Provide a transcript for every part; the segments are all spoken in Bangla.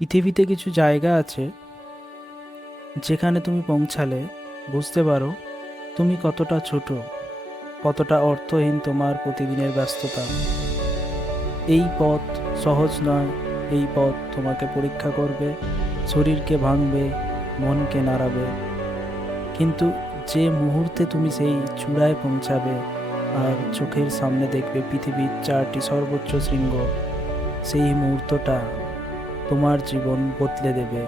পৃথিবীতে কিছু জায়গা আছে যেখানে তুমি পৌঁছালে বুঝতে পারো তুমি কতটা ছোট, কতটা অর্থহীন তোমার প্রতিদিনের ব্যস্ততা। এই পথ সহজ নয়, এই পথ তোমাকে পরীক্ষা করবে, শরীরকে ভাঙবে, মনকে নাড়াবে। কিন্তু যে মুহূর্তে তুমি সেই চূড়ায় পৌঁছাবে আর চোখের সামনে দেখবে পৃথিবীর 4টি সর্বোচ্চ শৃঙ্গ, সেই মুহূর্তটা তোমার জীবন বদলে দেবে।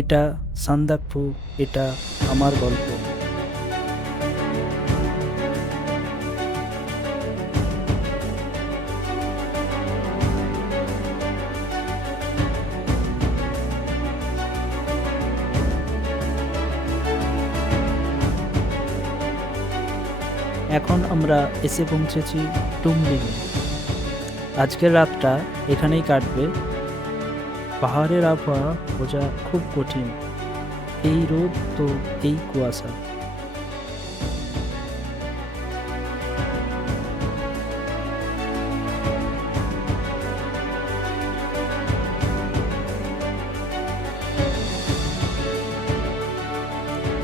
এটা সান্দাকফু, এটা আমার গল্প। এখন আমরা এসে পৌঁছেছি টুমলিং। আজকের রাতটা এখানেই কাটবে। পাহাড়ের আবহাওয়া বোঝা খুব কঠিন, এই রোদ তো এই কুয়াশা।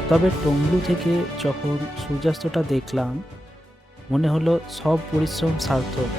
তবে টংলু থেকে যখন সূর্যাস্তটা দেখলাম মনে হলো সব পরিশ্রম সার্থক।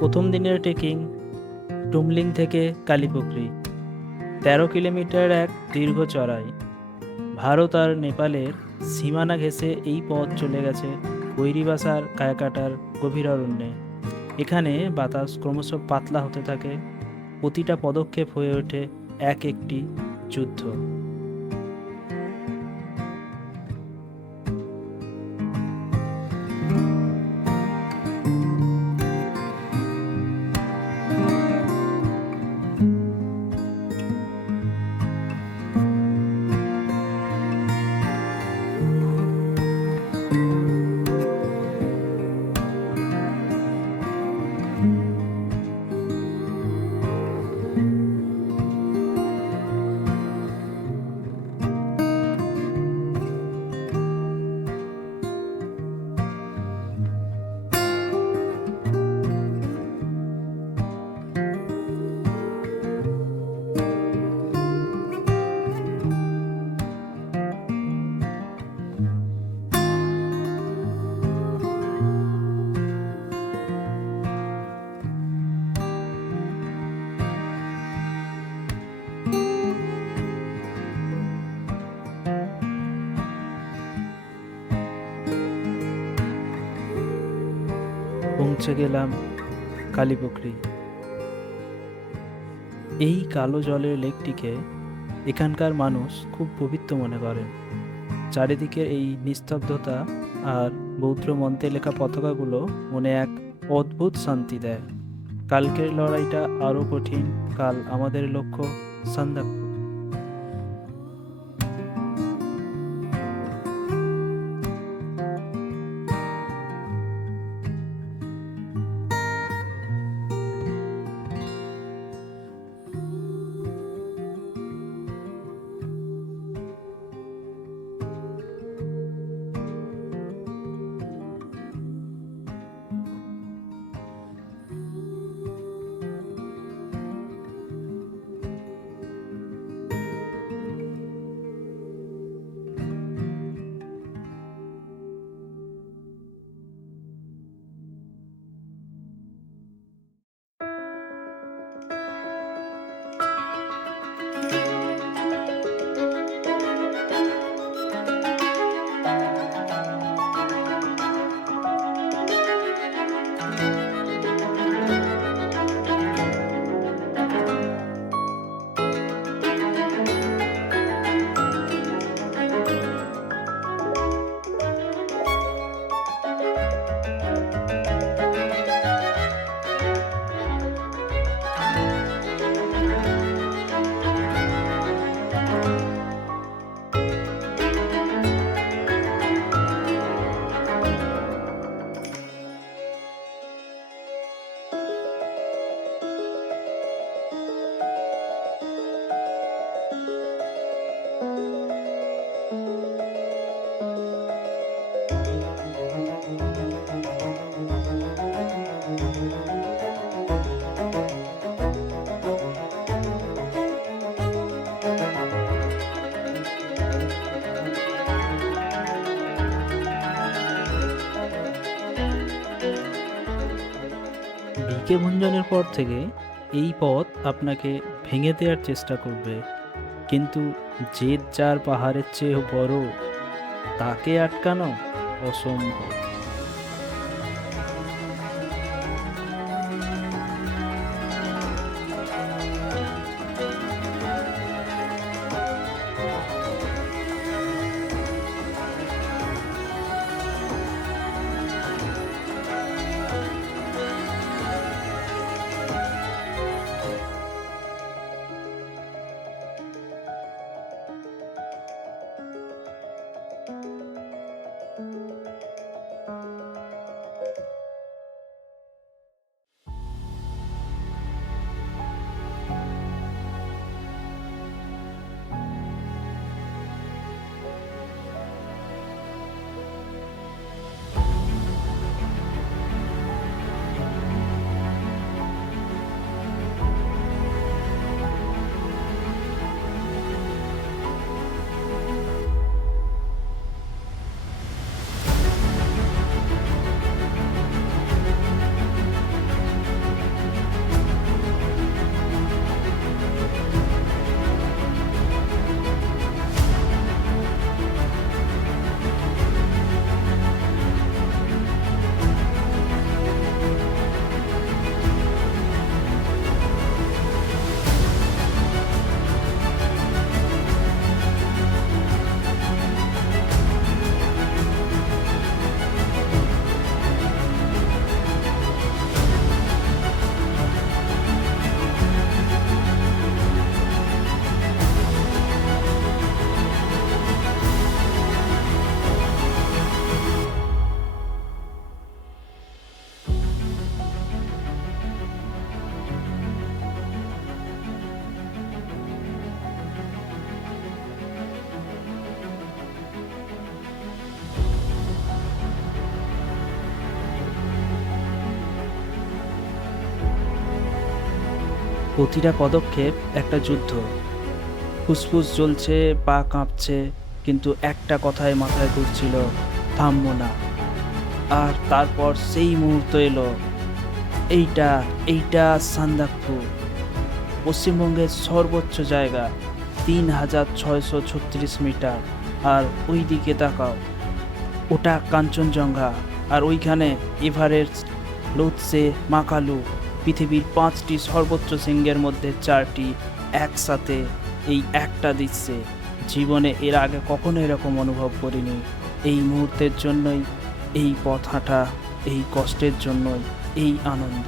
প্রথম দিনের ট্রেকিং টুমলিং থেকে কালীপুকুরি, 13 কিলোমিটার এক দীর্ঘ চড়াই। ভারত আর নেপালের সীমানা ঘেঁষে এই পথ চলে গেছে বৈরিবাসার কায়াকাটার গভীর অরণ্যে। এখানে বাতাস ক্রমশ পাতলা হতে থাকে, প্রতিটা পদক্ষেপ হয়ে ওঠে এক একটি যুদ্ধ। পৌঁছে গেলাম কালীপুকুরি। এই কালো জলের লেকটিকে এখানকার মানুষ খুব পবিত্র মনে করেন। চারিদিকের এই নিস্তব্ধতা আর বৌদ্ধ মন্ত্রে লেখা পতাকাগুলো মনে এক অদ্ভুত শান্তি দেয়। কালকের লড়াইটা আরও কঠিন, কাল আমাদের লক্ষ্য সান্দাকফু। পিকে ভঞ্জনের পর থেকে এই পথ আপনাকে ভেঙে দেওয়ার চেষ্টা করবে, কিন্তু জেদ যার পাহাড়ের চেয়েও বড়, তাকে আটকানো অসম্ভব। প্রতিটা পদক্ষেপ একটা যুদ্ধ। ফুসফুস জ্বলছে, পা কাঁপছে, কিন্তু একটা কথাই মাথায় ঘুরছিল, থামবো না। আর তারপর সেই মুহূর্ত এলো। এইটা এইটা সান্দাকফু, পশ্চিমবঙ্গের সর্বোচ্চ জায়গা, 3636 মিটার। আর ওই দিকে তাকাও, ওটা কাঞ্চনজঙ্ঘা, আর ওইখানে এভারেস্ট, লোৎসে, মাকালু, পৃথিবীর 5টি সর্বোচ্চ শৃঙ্গের মধ্যে 4টি একসাথে এই একটা দৃশ্যে। জীবনে এর আগে কখনো এরকম অনুভব করিনি। এই মুহূর্তের জন্যই এই পথ হাঁটা, এই কষ্টের জন্যই এই আনন্দ।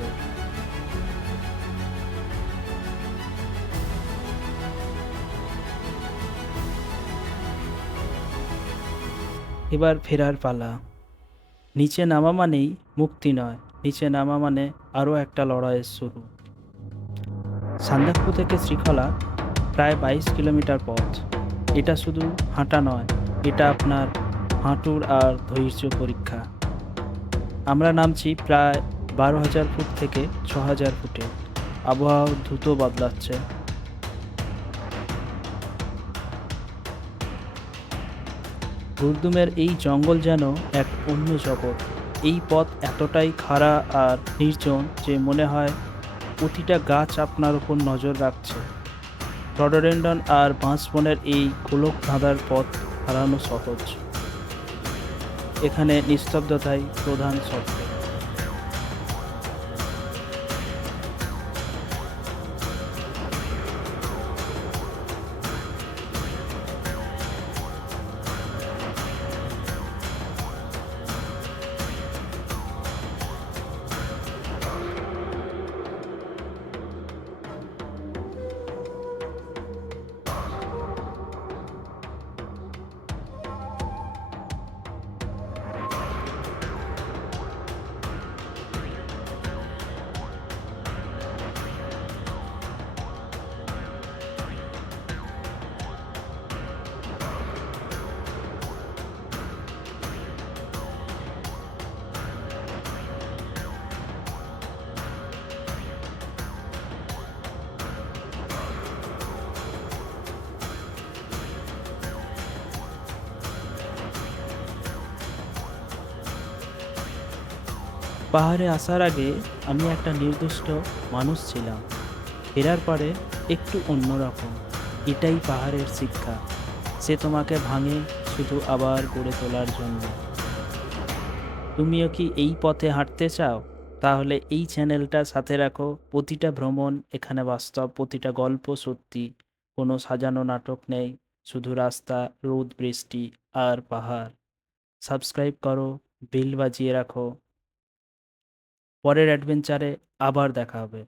এবার ফেরার পালা। নিচে নামা মানেই মুক্তি নয়, নিচে নামা মানে আরও একটা লড়াইয়ের শুরু। সান্দাকফু থেকে শ্রীখলা প্রায় 22 কিলোমিটার পথ। এটা শুধু হাঁটা নয়, এটা আপনার হাঁটুর আর ধৈর্য পরীক্ষা। আমরা নামছি প্রায় 12,000 ফুট থেকে 6,000 ফুটে। আবহাওয়া দ্রুত বদলাচ্ছে। গুরদুমের এই জঙ্গল যেন এক অন্য জগৎ। এই পথ এতটাই খাড়া আর নির্জন যে মনে হয় প্রতিটা গাছ আপনার উপর নজর রাখছে। রডোডেন্ডন আর বাঁশবনের এই গোলক ধাঁধার পথ হারানো সহজ। এখানে নিস্তব্ধতাই প্রধান শব্দ। পাহাড়ে আসার আগে আমি একটা নির্দিষ্ট মানুষ ছিলাম, ফেরার পরে একটু অন্যরকম। এটাই পাহাড়ের শিক্ষা, সে তোমাকে ভাঙে শুধু আবার গড়ে তোলার জন্য। তুমিও কি এই পথে হাঁটতে চাও? তাহলে এই চ্যানেলটা সাথে রাখো। প্রতিটা ভ্রমণ এখানে বাস্তব, প্রতিটা গল্প সত্যি। কোনো সাজানো নাটক নেই, শুধু রাস্তা, রোদ, বৃষ্টি আর পাহাড়। সাবস্ক্রাইব করো, বেল বাজিয়ে রাখো। পরের অ্যাডভেঞ্চারে আবার দেখা হবে।